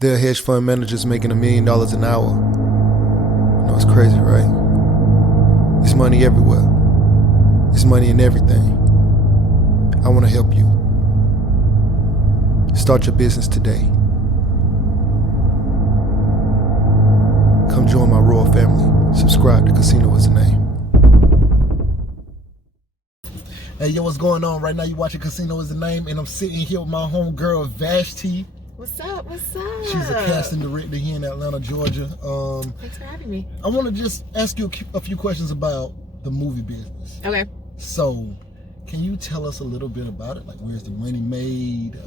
There are hedge fund managers making $1 million an hour. I know it's crazy, right? It's money everywhere. It's money in everything. I want to help you. Start your business today. Come join my royal family. Subscribe to Casino Is the Name. Hey, yo, what's going on? Right now you're watching Casino Is the Name, and I'm sitting here with my homegirl, Vashti. What's up? What's up? She's a casting director here in Atlanta, Georgia. Thanks for having me. I want to just ask you a few questions about the movie business. Okay. So, can you tell us a little bit about it? Like, where's the money made?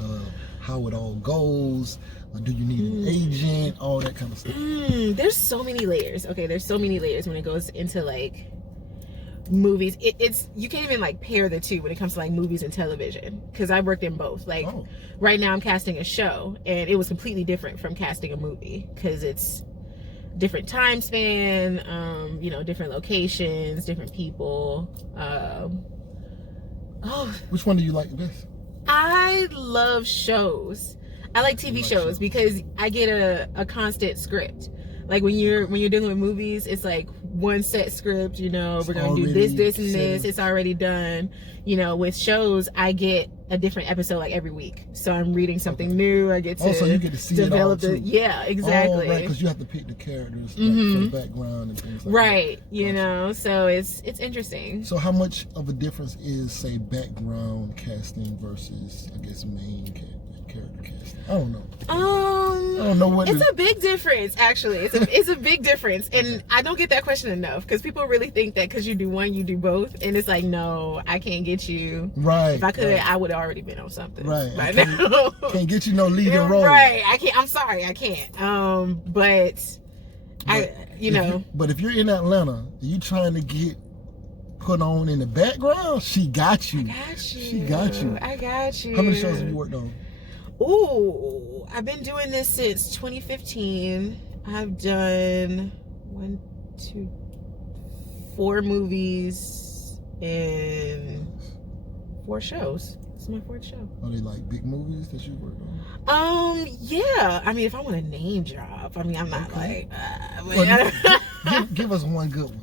How it all goes? Do you need an agent? All that kind of stuff. There's so many layers. Okay, there's so many layers when it goes into like movies. It's you can't even like pair the two when it comes to like movies and television, because I worked in both. Like right now I'm casting a show, and it was completely different from casting a movie because it's different time span, different locations, different people. Which one do you like the best? I love shows. I like TV shows because I get a constant script. Like when you're dealing with movies, it's like one set script, we're gonna do this, and this. It's already done. With shows, I get a different episode like every week. So I'm reading something new. I get to also you get to see develop it all too. Yeah, exactly. Right, because you have to pick the characters like, from the background and things like that. Right, so it's interesting. So how much of a difference is, say, background casting versus, I guess, main character casting? I don't know. I don't know what it's a big difference, actually. It's a big difference, and I don't get that question enough because people really think that because you do one, you do both, and it's like, no, I can't get you. Right. If I could, I would have already been on something. Right. Now. Can't get you no leading role. Right. I can't. I'm sorry, I can't. But if you're in Atlanta, you trying to get put on in the background, she got you. I got you. She got you. I got you. How many shows have you worked on? Ooh, I've been doing this since 2015. I've done 4 movies and 4 shows. This is my 4th show. Are they like big movies that you worked on? Yeah. I mean, if I want a name drop, I'm not like. Give us one good one.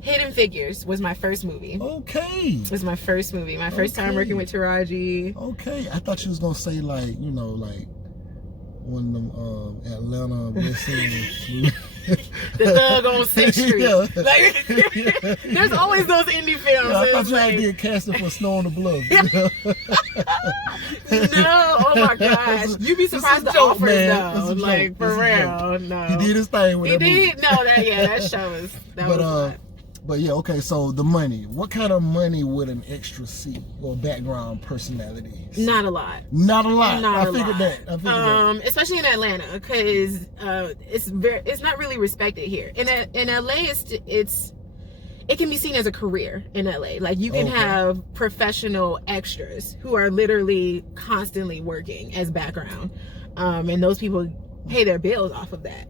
Hidden Figures was my first movie. Okay. It was my first movie. My first time working with Taraji. Okay. I thought you was gonna say like one of them Atlanta wrestling. The Thug on 6th Street. Yeah. Like, there's always those indie films. Yeah, I thought you did casting for Snow on the Bluff. No, oh my gosh. You'd be surprised the offers though. Like for real. No. He did his thing with it. He did? No, that show was But yeah, okay, so the money. What kind of money would an extra see or background personality see? Not a lot. I figured that. Especially in Atlanta, because it's not really respected here. In LA, it can be seen as a career in LA. Like you can have professional extras who are literally constantly working as background, and those people pay their bills off of that.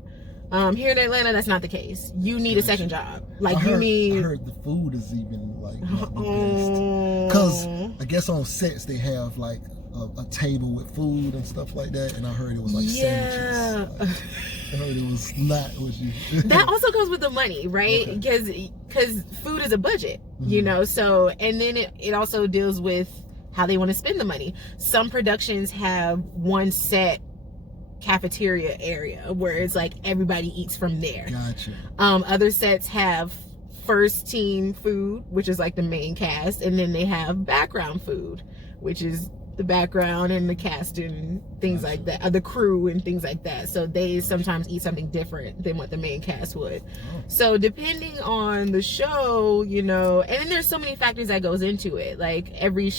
Here in Atlanta, that's not the case. You need a second job. Like I heard the food is even like not the best. Because I guess on sets they have like a table with food and stuff like that, and I heard it was like sandwiches. Like, I heard it was not what you. That also comes with the money, right? Because food is a budget, So and then it also deals with how they want to spend the money. Some productions have one set cafeteria area where it's like everybody eats from there. Gotcha. Other sets have first team food, which is like the main cast, and then they have background food, which is the background and the cast and things like that, the crew and things like that. So they sometimes eat something different than what the main cast would. So depending on the show, and then there's so many factors that goes into it. Like every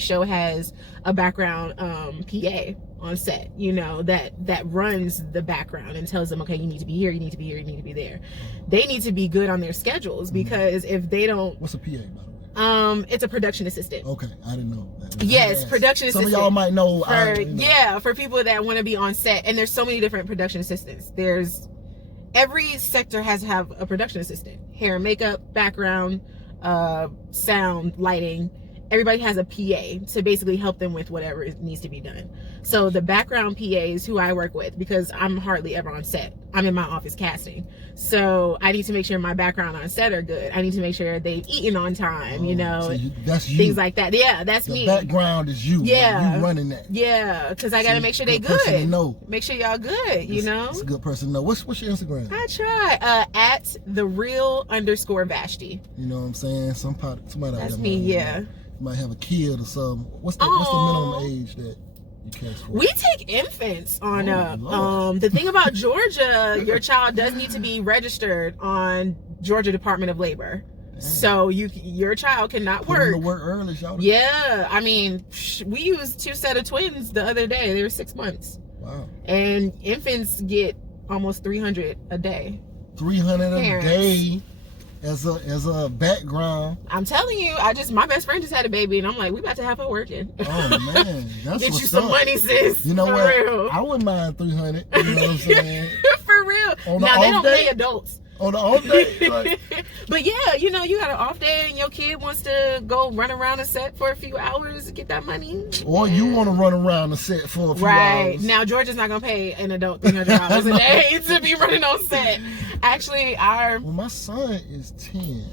show has a background PA on set, that runs the background and tells them, okay, you need to be here, you need to be here, you need to be there. They need to be good on their schedules, because if they don't... What's a PA, by the way? It's a production assistant. Okay, I didn't know that. Yes, production assistant. Some of y'all might know. For people that want to be on set, and there's so many different production assistants. Every sector has to have a production assistant. Hair and makeup, background, sound, lighting, everybody has a PA to basically help them with whatever needs to be done. So the background PA is who I work with, because I'm hardly ever on set. I'm in my office casting. So I need to make sure my background on set are good. I need to make sure they've eaten on time, So that's you. things like that. Yeah, that's the me. The background is you. Yeah. Like, you running that. Yeah, because I got to make sure they person to good. know. Make sure y'all good, you know? It's a good person to know. What's your Instagram? I try. At @thereal_Vashti. You know what I'm saying? Somebody out That's there me, yeah. might have a kid or something. What's the minimum age that you cast for? We take infants on Lord. the thing about Georgia, your child does need to be registered on Georgia Department of Labor. Dang. So your child cannot Put work. them to work early, y'all. Yeah, I mean, we used 2 set of twins the other day. They were 6 months. Wow. And infants get almost 300 a day. 300 a day as a background. I'm telling you, my best friend just had a baby, and I'm like, we about to have her working. Oh man, that's get what's you some up. money, sis. You know for what? Real. I wouldn't mind 300. You know what I'm saying? For real. Now they don't pay adults. On the off day, like, but yeah, you know, you got an off day and your kid wants to go run around a set for a few hours to get that money. Or you want to run around the set for a few hours. Now, Georgia's not gonna pay an adult $300 a day to be running on set. Actually, well, my son is 10.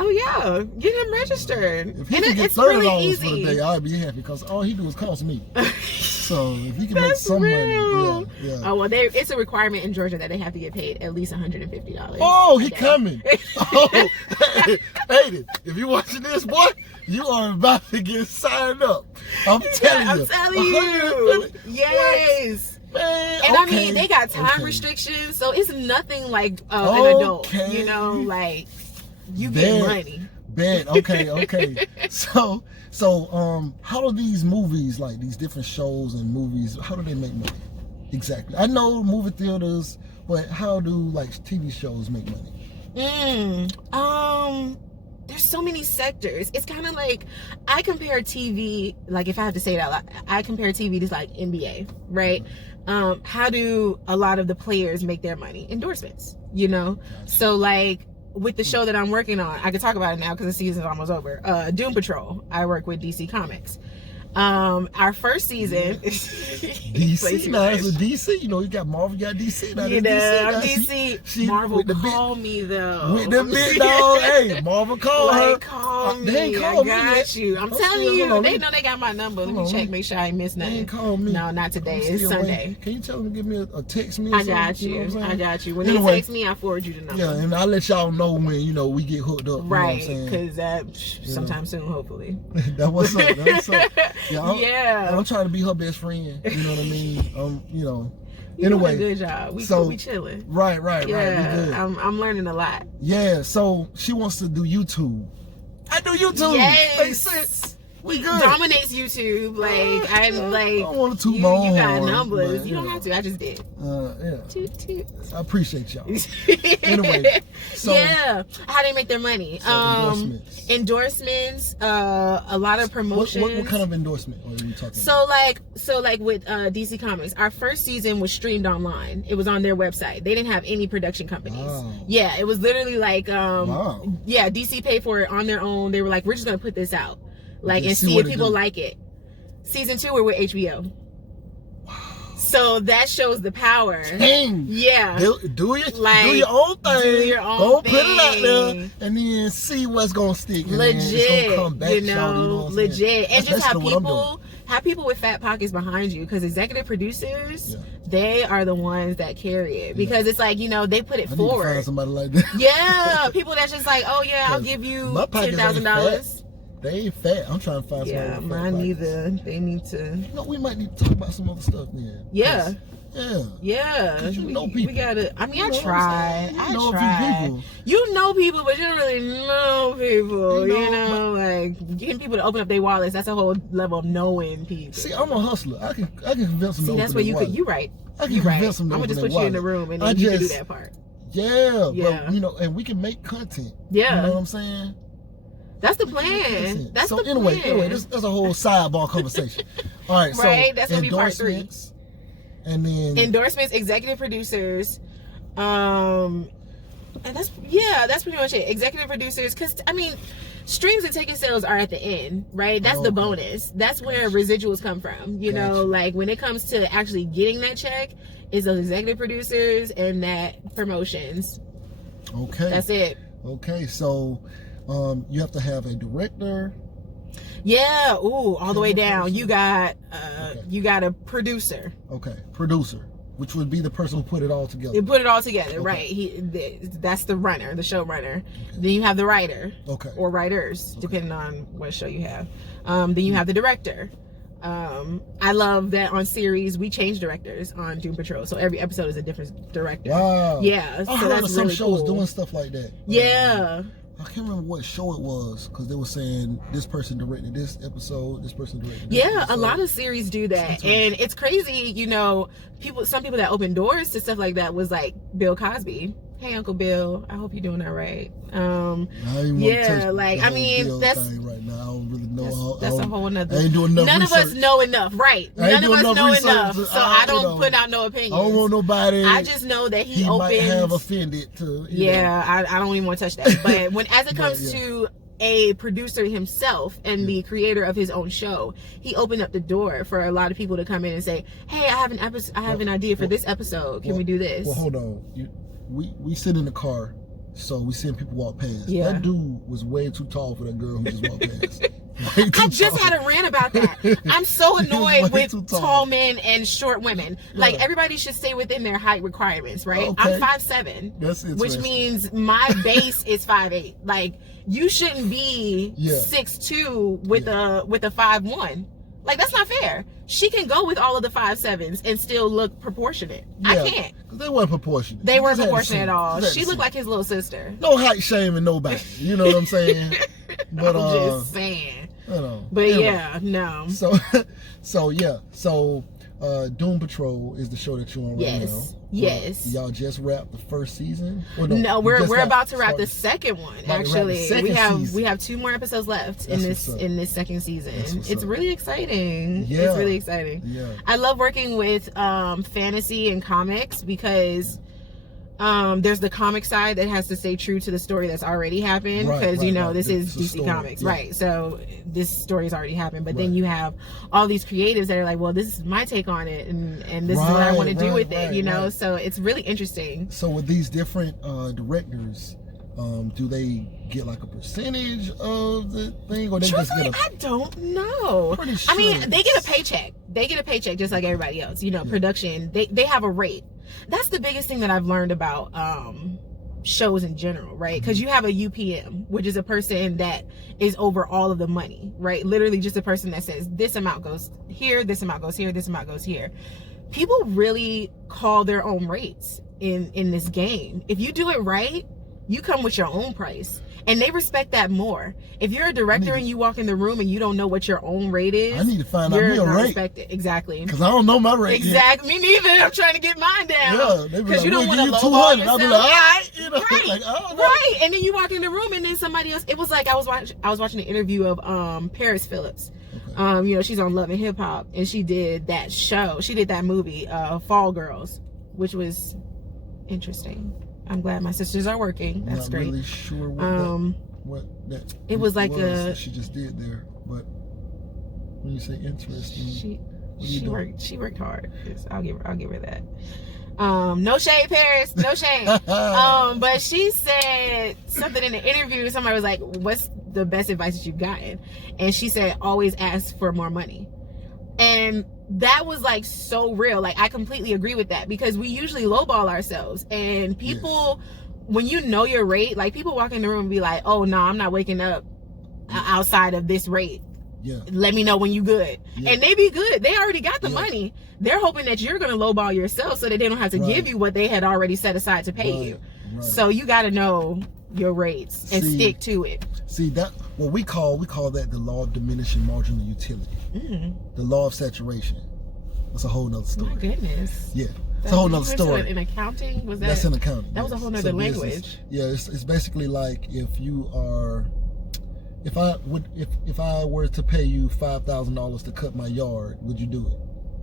Oh yeah, get him registered. If he can get $30 really for the day, I'd be happy, because all he do is cost me. So if he can make some money, yeah. Oh well, it's a requirement in Georgia that they have to get paid at least $150. Oh, he coming. Oh, hey, if you watching this, boy, you are about to get signed up. I'm telling you. Yes. Man, and I mean, they got time restrictions, so it's nothing like an adult. You know, like you get money. Bad. Okay. So, how do these movies, like these different shows and movies, how do they make money? Exactly. I know movie theaters, but how do like TV shows make money? There's so many sectors. It's kind of like, I compare TV, like if I have to say that, I compare TV to like NBA, right? How do a lot of the players make their money? Endorsements, you know? Gotcha. So like, with the show that I'm working on, I can talk about it now because the season's almost over. Doom Patrol. I work with DC Comics. Our first season, DC. Now it's a DC. You know, you got Marvel, you got DC. Now DC. Marvel call me though. With the big dog. Hey, Marvel call her. Call me. They ain't called me. I got you. I'm telling you. They know they got my number. Let me check, make sure I ain't missed nothing. They ain't called me. No, not today. It's Sunday. Can you tell them to give me a text me? I got you. I got you. When they text me, I forward you the number. Yeah, and I'll let y'all know when we get hooked up. Right, because sometime soon, hopefully. That's what's up. That's what's up. Yeah. I'm trying to be her best friend. You know what I mean? You're doing a good job. We chilling. Right. Yeah, we good. I'm learning a lot. Yeah. So she wants to do YouTube. I do YouTube. Yes. Makes sense. We good. Dominates YouTube. Like I'm like. I don't want to toot my own You got horn, numbers. but, you don't have to. I just did. Yeah. Toot, toot. I appreciate y'all. Anyway, so how they make their money? Endorsements. A lot of promotions. What kind of endorsement are you talking about? So like with DC Comics, our first season was streamed online. It was on their website. They didn't have any production companies. Wow. Yeah, it was literally like wow. Yeah, DC paid for it on their own. They were like, we're just gonna put this out, like, and see if people like it. Season 2 we're with HBO. So that shows the power. Dang. Yeah. Do your own thing. Do your own Go thing. put it out there and then see what's gonna stick. And legit. It's gonna come back, you know legit. And just have people with fat pockets behind you, because executive producers, they are the ones that carry it, because it's like, they put it forward. Need to find somebody like that. Yeah. People that's just like, oh yeah, I'll give you $10,000. They ain't fat. I'm trying to find somebody. Yeah, mine neither. They need to. We might need to talk about some other stuff then. Yeah. Yeah. Because you know people. We gotta. I mean, I try. You know a few people. You know people, but you don't really know people. Like getting people to open up their wallets. That's a whole level of knowing people. See, I'm a hustler. I can convince them. See, that's where you could. You right. I can convince them. I'm gonna just put you in the room and then you can do that part. Yeah. But and we can make content. Yeah. You know what I'm saying? That's the plan. That's the plan. Anyway, that's a whole sidebar conversation. All right, so that's gonna be part 3. And then endorsements, executive producers, and that's pretty much it. Executive producers, because I mean, streams and ticket sales are at the end, right? That's the bonus. That's where Gotcha. residuals come from. You know, like when it comes to actually getting that check, is those executive producers and that promotions. Okay. That's it. Okay, so you have to have a director. Yeah. Ooh, all the way down. You got you got a producer. Okay, producer, which would be the person who put it all together. You put it all together, right? That's the runner, the showrunner. Okay. Then you have the writer, or writers, depending on what show you have. Then you have the director. I love that on series we change directors on Doom Patrol, so every episode is a different director. Wow. Yeah. I so heard that's of some really shows cool. doing stuff like that. Yeah. I can't remember what show it was because they were saying this person directed this episode, this person directed this episode. A lot of series do that, and it's crazy. You know, some people that open doors to stuff like that was like Bill Cosby. Hey, Uncle Bill, I hope you're doing all right. Yeah, like I mean, that's right now. I don't really know. That's a whole nother. I ain't doing enough None research. of us know enough, right? None of us know enough, so I don't put out no opinions. I don't want nobody. I just know that he opens. Might have offended to. I don't even want to touch that. But as it comes to a producer himself and the creator of his own show, he opened up the door for a lot of people to come in and say, "Hey, I have an idea for this episode. Can we do this?" Well, hold on. We sit in the car, so we seeing people walk past. Yeah. That dude was way too tall for that girl who just walked past. I just had a rant about that. I'm so annoyed with tall men and short women. Like, everybody should stay within their height requirements, right? Okay. I'm 5'7", That's which means my base is 5'8". Like, you shouldn't be 6'2" with a 5'1". Like, that's not fair. She can go with all of the 5'7s and still look proportionate. I can't. They weren't proportionate. They weren't proportionate at all. She looked like his little sister. No height shaming nobody. You know what I'm saying? But I'm just saying. You know. But anyway. yeah, no. So Doom Patrol is the show that you're on right now. Yes. Y'all just wrapped the first season? No, we're about to wrap the second one. Actually, we have 2 more episodes left in this second season. It's really exciting. Yeah. It's really exciting. Yeah. I love working with fantasy and comics because there's the comic side that has to stay true to the story that's already happened, because this is DC Comics, right? So this story's already happened, but then you have all these creatives that are like, well, this is my take on it, and this is what I want to do with it, you know. So it's really interesting. So with these different directors, do they get like a percentage of the thing, or they just get I don't know. Pretty sure. I mean, they get a paycheck. They get a paycheck just like everybody else. You know, production. They have a rate. That's the biggest thing that I've learned about shows in general, right? Because you have a UPM, which is a person that is over all of the money, right? Literally just a person that says this amount goes here, this amount goes here, this amount goes here. People really call their own rates in this game. If you do it right, you come with your own price, and they respect that more. If you're a director and you walk in the room and you don't know what your own rate is, I need to find out me a rate. Exactly. Because I don't know my rate. Exactly. Me neither. I'm trying to get mine down. Yeah, because you don't want to lowball 200. yourself. I'll be like, all right, you know, right. like, oh, no. Right. And then you walk in the room and then somebody else. It was like I was watching an interview of Paris Phillips. Okay. You know, she's on Love and Hip Hop, and she did that show. She did that movie, Fall Girls, which was interesting. I'm glad my sisters are working. That's great. Not really sure what that it was like she just did there, but when you say interesting, she worked hard. I'll give her that. No shade, Paris, no shade. But she said something in the interview. Somebody was like, what's the best advice that you've gotten? And she said, always ask for more money. And that was like so real. Like, I completely agree with that, because we usually lowball ourselves, and people, when you know your rate, like, people walk in the room and be like, oh no, I'm not waking up outside of this rate. Let me know when you good. And they be good. They already got the money. They're hoping that you're going to lowball yourself so that they don't have to give you what they had already set aside to pay you. So you got to know your rates and stick to it. See, that what we call that the law of diminishing marginal utility. The law of saturation. That's a whole nother story. My goodness. Yeah. It's a whole nother story. In accounting? Was that? That's in accounting. That was a whole nother language. Yeah, it's basically like if I were to pay you $5,000 to cut my yard, would you do it?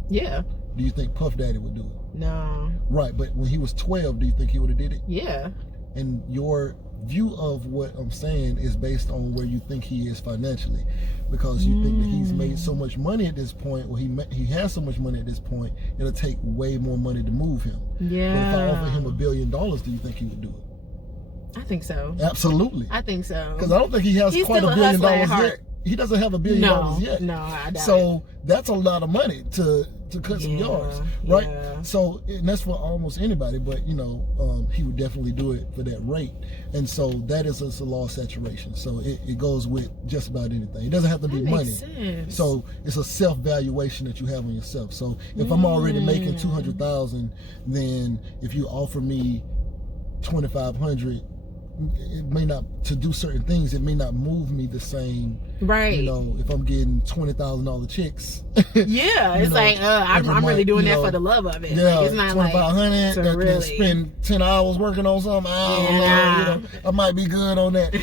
Yeah. Do you think Puff Daddy would do it? No. Right, but when he was 12, do you think he would have did it? Yeah. And your view of what I'm saying is based on where you think he is financially, because you think that he's made so much money at this point, or he has so much money at this point, it'll take way more money to move him. Yeah. But if I offer him $1 billion, do you think he would do it? I think so. Absolutely. I think so. Because I don't think he has quite $1 billion yet. He doesn't have $1 billion yet. No, I doubt So that's a lot of money to cut some yards, right? Yeah. So, and that's for almost anybody, but you know, he would definitely do it for that rate. And so that is a law of saturation. So it goes with just about anything. It doesn't have to be money. Sense. So it's a self-valuation that you have on yourself. So if I'm already making $200,000, then if you offer me $2,500, it may not, to do certain things, it may not move me the same. Right. You know, if I'm getting $20,000 checks. Yeah, it's like I'm really doing that for the love of it. Yeah, like, it's not $2,500. so That really can spend 10 hours working on something. I don't know. You know, I might be good on that.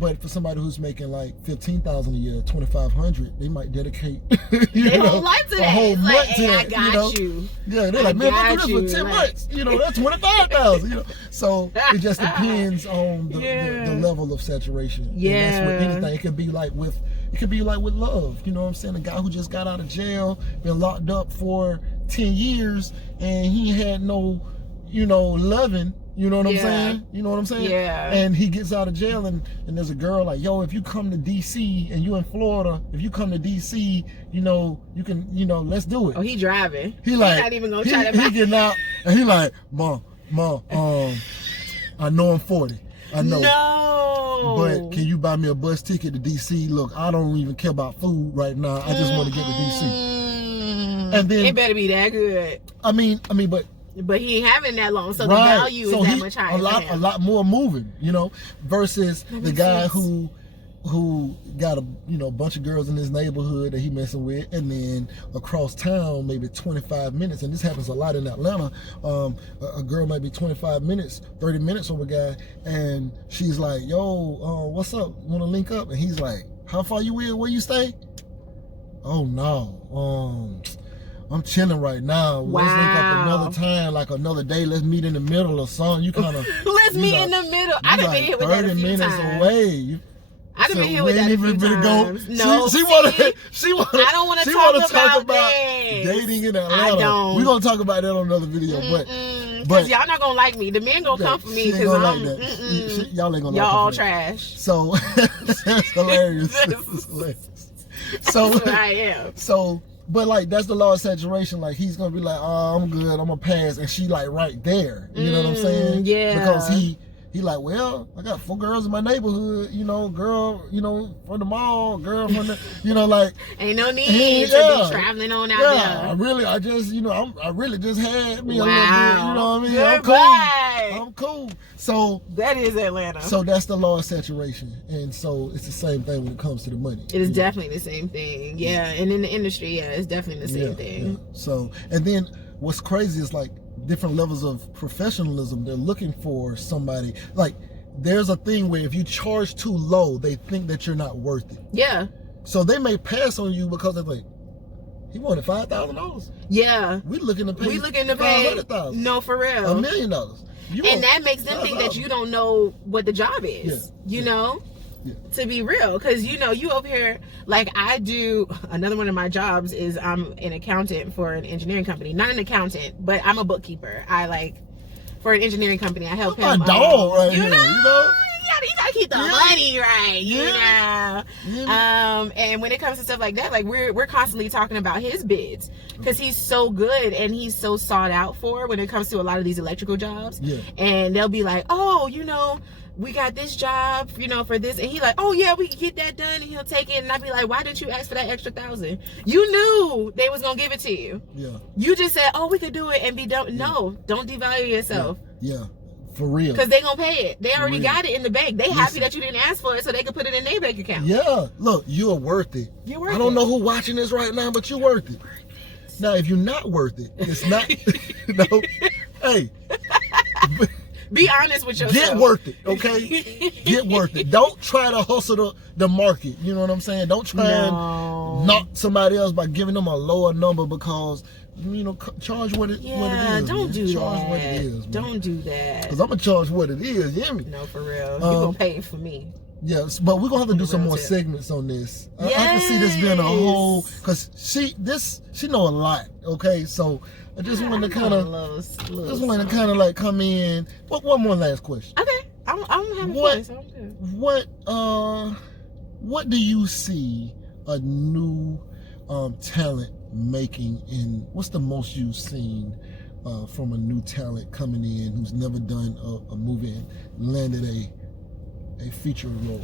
But for somebody who's making like $15,000 a year, $2,500, they might dedicate their whole life to that. a whole month like, to hey, that. I got you. Yeah, they're like, man, I do this for 10 months. You know, that's $25,000. You know, so it just depends on the level of saturation. Yeah, and that's with anything. It could be like with love. You know what I'm saying? A guy who just got out of jail, been locked up for 10 years, and he had no, loving. You know what I'm saying? You know what I'm saying? Yeah. And he gets out of jail, and there's a girl like, yo, if you come to DC and you in Florida, if you come to DC, you can, let's do it. Oh, he driving. He like, he's not even gonna try to. He getting out, and he like, Mom, I know I'm 40. I know. No. But can you buy me a bus ticket to DC? Look, I don't even care about food right now. I just want to get to DC. And then it better be that good. I mean, but he ain't having that long, so the value is that much higher. A lot more moving, versus the guy who got a bunch of girls in his neighborhood that he messing with, and then across town maybe 25 minutes, and this happens a lot in Atlanta. A girl might be 25 minutes, 30 minutes from a guy, and she's like, yo, what's up? Want to link up? And he's like, how far you in? Where you stay? Oh no, I'm chilling right now. Wow. Let's link up another time, like another day. Let's meet in the middle or something. You kind of let's meet in the middle. I've been here with that a few 30 minutes times. Away. I've been here with that a few times. No, she wanna. I don't want to talk about dating in Atlanta. I don't. We're gonna talk about that on another video, but y'all not gonna like me. The men gonna come for me because I'm. Like y'all ain't gonna. Y'all like all trash. So that's hilarious. That's hilarious. So that's what I am. So. But like that's the law of saturation. Like he's gonna be like, oh, I'm good, I'm gonna pass, and she like right there. You know what I'm saying? Yeah. Because he like, well, I got 4 girls in my neighborhood. Girl, from the mall, girl from the, like. Ain't no need to be traveling on out there. I really just had me a wow. little bit. You know what I mean? Goodbye. I'm cool. So that is Atlanta. So that's the law of saturation, and so it's the same thing when it comes to the money. It is definitely the same thing. Yeah, and in the industry, it's definitely the same thing. Yeah. So, and then what's crazy is like different levels of professionalism. They're looking for somebody. Like there's a thing where if you charge too low, they think that you're not worth it. Yeah. So they may pass on you because they're like, he wanted $5,000. Yeah. We looking to pay $500,000. No, for real. $1 million. And that makes them think that you don't know what the job is. You know? Yeah. To be real, because you over here, like I do. Another one of my jobs is I'm an accountant for an engineering company. Not an accountant, but I'm a bookkeeper. I for an engineering company. I help him. My dog, right here. You gotta keep the money right. You know. And when it comes to stuff like that, like we're constantly talking about his bids because he's so good and he's so sought out for when it comes to a lot of these electrical jobs. Yeah. And they'll be like, oh, we got this job, for this. And he like, oh yeah, we can get that done. And he'll take it. And I'll be like, why didn't you ask for that extra $1,000? You knew they was going to give it to you. Yeah. You just said, oh, we could do it and be done. Yeah. No, don't devalue yourself. Yeah. For real. Because they going to pay it. They already got it in the bank. They happy that you didn't ask for it so they can put it in their bank account. Yeah. Look, you are worth it. You're worth it. I don't know who watching this right now, but you're worth it. Now, if you're not worth it, it's not. Hey. Be honest with yourself. Get worth it, okay? Get worth it. Don't try to hustle the market. You know what I'm saying? Don't try and knock somebody else by giving them a lower number because charge what it Yeah, is. don't man. do charge that. what it is. Man. Don't do that. Because I'm going to charge what it is, you hear me? No, for real. You're going to pay for me. Yes, but we're going to have to do some more segments on this. I can see this being a whole, because she know a lot, okay? So I just wanted to kind of, like come in. One more last question. Okay, I'm having fun, so I'm good. What do you see a new talent making in, what's the most you've seen from a new talent coming in who's never done a movie and landed a feature role?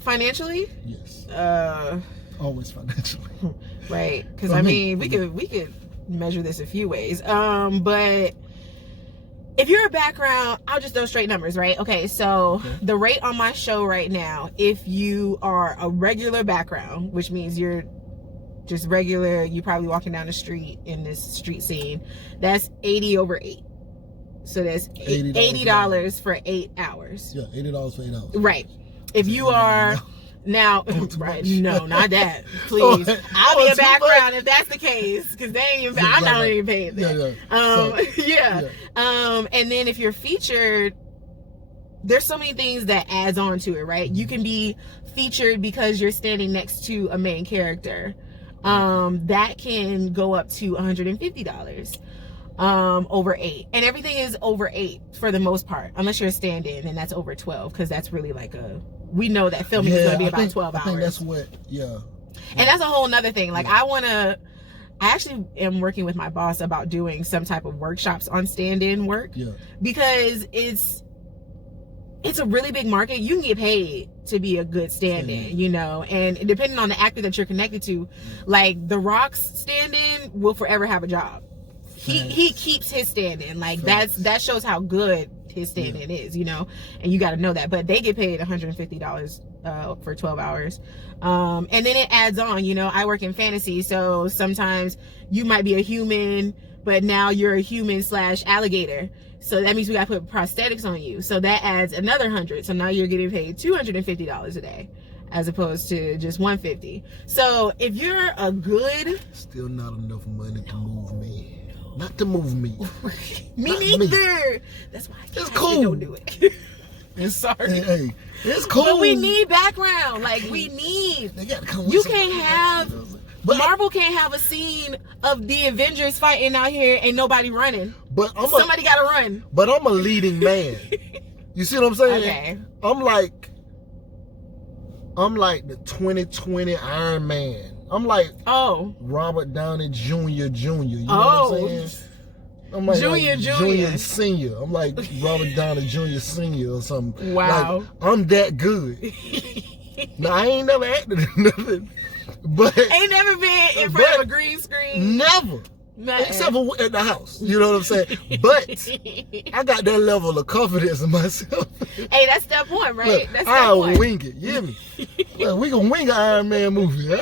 Financially? Yes. Always financially. Right, because I mean, we could measure this a few ways. But if you're a background, I'll just throw straight numbers, right? Okay, so the rate on my show right now, if you are a regular background, which means you're just regular, you're probably walking down the street in this street scene, that's 80 over 8. So that's $80 for 8 hours. Yeah, $80 for 8 hours. Right. If you are now, right? No, not that. Please, I'll be a background if that's the case, because they ain't even. I'm not even paying that. And then if you're featured, there's so many things that adds on to it, right? You can be featured because you're standing next to a main character. That can go up to $150. Over 8, and everything is over 8 for the most part, unless you're a stand-in, and that's over 12, because that's really like we know that filming is going to be about 12 hours. I think that's what, and that's a whole nother thing. Like I actually am working with my boss about doing some type of workshops on stand-in work, because it's a really big market. You can get paid to be a good stand-in, and depending on the actor that you're connected to, like The Rock's stand-in will forever have a job. He keeps his stand-in, like that shows how good his stand-in is, and you got to know that. But they get paid $150 for 12 hours, and then it adds on. I work in fantasy, so sometimes you might be a human, but now you're a human / alligator. So that means we got to put prosthetics on you. So that adds another $100. So now you're getting paid $250 a day, as opposed to just $150. So if you're a good, still not enough money to move me. Not to move me. Me neither. That's why I cool. Don't do it. I'm sorry. Hey, it's cool. But we need background. Like we need. They gotta come. You can't have. Marvel can't have a scene of the Avengers fighting out here and nobody running. But somebody gotta run. But I'm a leading man. You see what I'm saying? Okay. I'm like the 2020 Iron Man. I'm like Robert Downey Jr. You know what I'm saying? I'm like Junior and Senior. I'm like Robert Downey Jr. Senior or something. Wow. Like, I'm that good. Now I ain't never acted in nothing, but ain't never been in front of a green screen. Never. Except for at the house, you know what I'm saying? But I got that level of confidence in myself. Hey, that's step one, right? Look, that's step I'll one. wing it, you hear me? Look, we can wing an Iron Man movie. We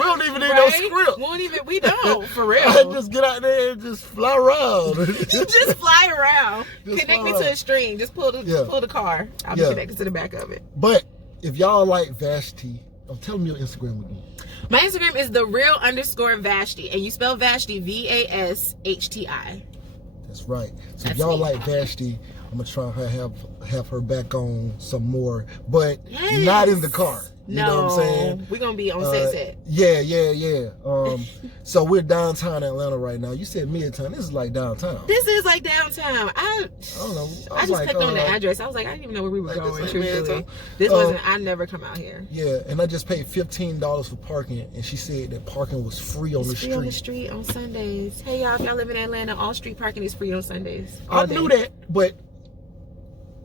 don't even need no script. We don't, for real. I just get out there and just fly around. Just fly around. Connect me to a string. Just pull the car. I'll be connected to the back of it. But if y'all like Vashti, tell me your Instagram again. My Instagram is _Vashti, and you spell Vashti VASHTI. That's right. So if y'all like Vashti, I'm gonna try to have her back on some more, but not in the car. You know what I'm saying? We're gonna be on set. Yeah. So we're downtown Atlanta right now. You said Midtown. This is like downtown. This is like downtown. I don't know. I just clicked on the address. I was like, I didn't even know where we were going. Truthfully, this wasn't. I never come out here. Yeah, and I just paid $15 for parking, and she said that parking was free on the street. Free on the street on Sundays. Hey y'all, if y'all live in Atlanta, all street parking is free on Sundays. I knew that, but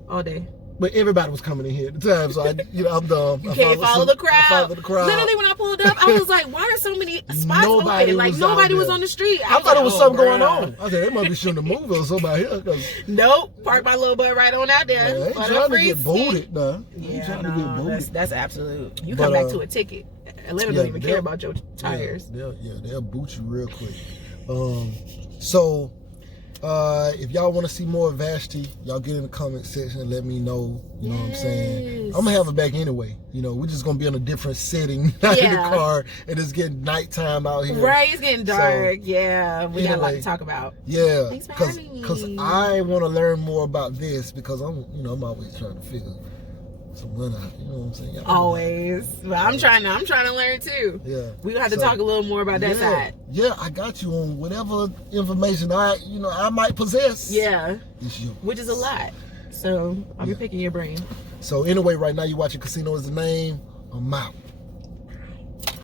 all day. But everybody was coming in here at the time, so I'm dumb. You can't follow the crowd. Literally, when I pulled up, I was like, "Why are so many spots open? Like nobody was on the street." I thought it was something going on. I said they must be shooting a movie or something out here. Nope, parked my little butt right on out there. I ain't trying to get booted, nah. That's absolute. You come back to a ticket. Atlanta don't even care about your tires. They'll boot you real quick. So If y'all want to see more of Vashti, y'all get in the comment section and let me know. You know what I'm saying? I'm gonna have it back anyway. You know, we're just gonna be in a different setting, not in the car, and it's getting nighttime out here. Right, it's getting dark. So, yeah, we got a lot to talk about. Yeah, thanks for having me. Because I want to learn more about this because I'm always trying to figure some money out. You know what I'm saying? Always. But I'm trying to learn too. Yeah. We gonna have to talk a little more about that side. Yeah, I got you on whatever information I might possess. Yeah. It's you. Which is a lot. So I'll be picking your brain. So anyway, right now you're watching Casino Is the Name. I'm out.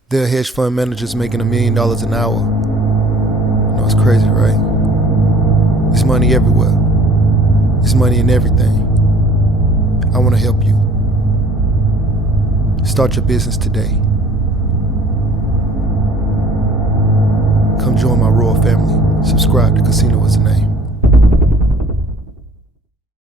There are hedge fund managers making $1 million an hour. You know, it's crazy, right? It's money everywhere. It's money in everything. I want to help you. Start your business today. Come join my royal family. Subscribe to Casino Is the Name.